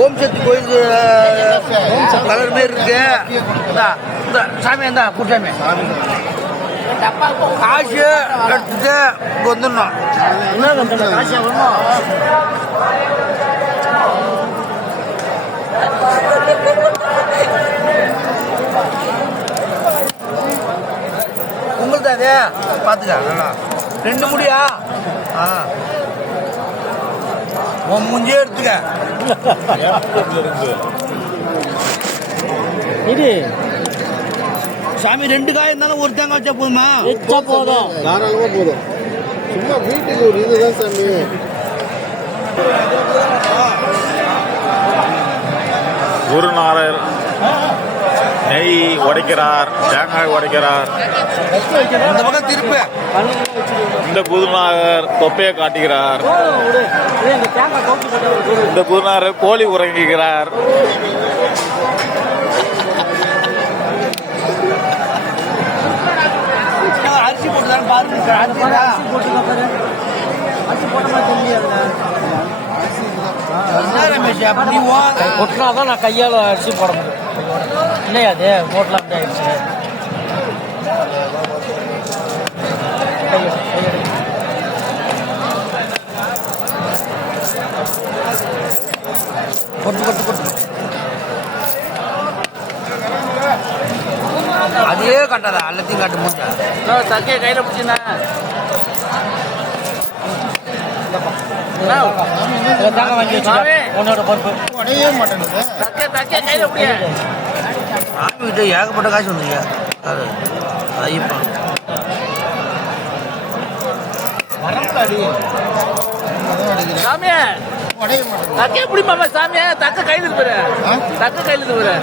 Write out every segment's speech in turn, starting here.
ஓம் சக்தி கோயில் கலர் மாரி இருக்கு. இந்த சாமி தான் கூட்டாமி காசு எடுத்துட்டு வந்துடணும். காசு உங்களுக்கு அதே பார்த்துக்க ரெண்டு முடியா? ஆ. உன் மூஞ்சே எடுத்துக்க. இது சாமி ரெண்டு காய் இருந்தாலும் ஒரு தேங்காய் வச்சா போதுமா? வச்சா போதும். தாராளமாக போதும். சும்மா வீட்டுக்கு ஒரு இதுதான் சாமி. குருநாதர் நெய் உடைக்கிறார் தேங்காய் உடைக்கிறார். இந்த பக்கம் திருப்பு. இந்த குருநாதர் தொப்பையை காட்டுகிறார். இந்த குருநாதர் கோழி உறங்குகிறார். அரிசி போட்டுதான் பாருங்க அரிசி அரிசி போட்ட மாதிரி தெரியாது கொட்டினா தான் நான் கையால் அரிசி போட முடியும். இல்லையா அது போட்டலாம் அப்படி ஆயிடுச்சு. கொட்டு கொட்டு கொட்டு அதே கட்டாதா எல்லாத்தையும் காட்டு நான் தக்கையை கையில் பிடிச்சிண்ணா தேங்காய் வாங்கி உன்னோட பருப்பு உடையவே மாட்டேங்குது தக்கை தக்கையை கையில் பிடிக்க சாமி கிட்ட ஏகப்பட்ட காசு வந்துங்க அது ஐயப்பா. சாமியே! தக்கை எப்படி மாமா சாமியே. தக்க கையில் இருப்பாரு தக்க கையில் இருப்பாரு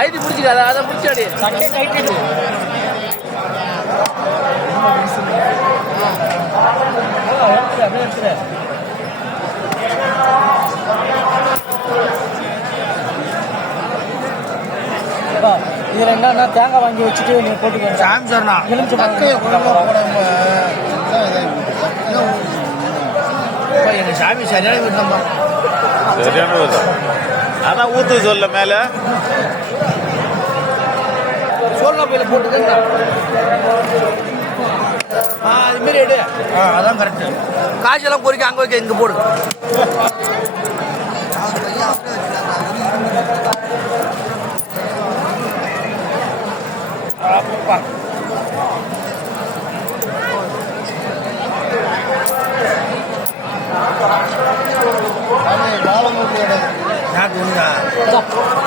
ஐடி பிடிச்சிக்காத அதை பிடிச்சாடி. தக்கை கைட்டு இதுல என்னன்னா தேங்காய் வாங்கி வச்சுட்டு நீ போட்டுக்க சாமி எலுமிச்சை சாமி சரியான சரியான விதம். ஆனா ஊத்து சொல்ல மேல. சோழ பையில போட்டுக்கங்க ஆ அது மாரி எடு. ஆ அதான் கரெக்ட் காசெல்லாம் பொறிக்க அங்க வைக்க இங்க போடு. 饭。拿姑娘，走。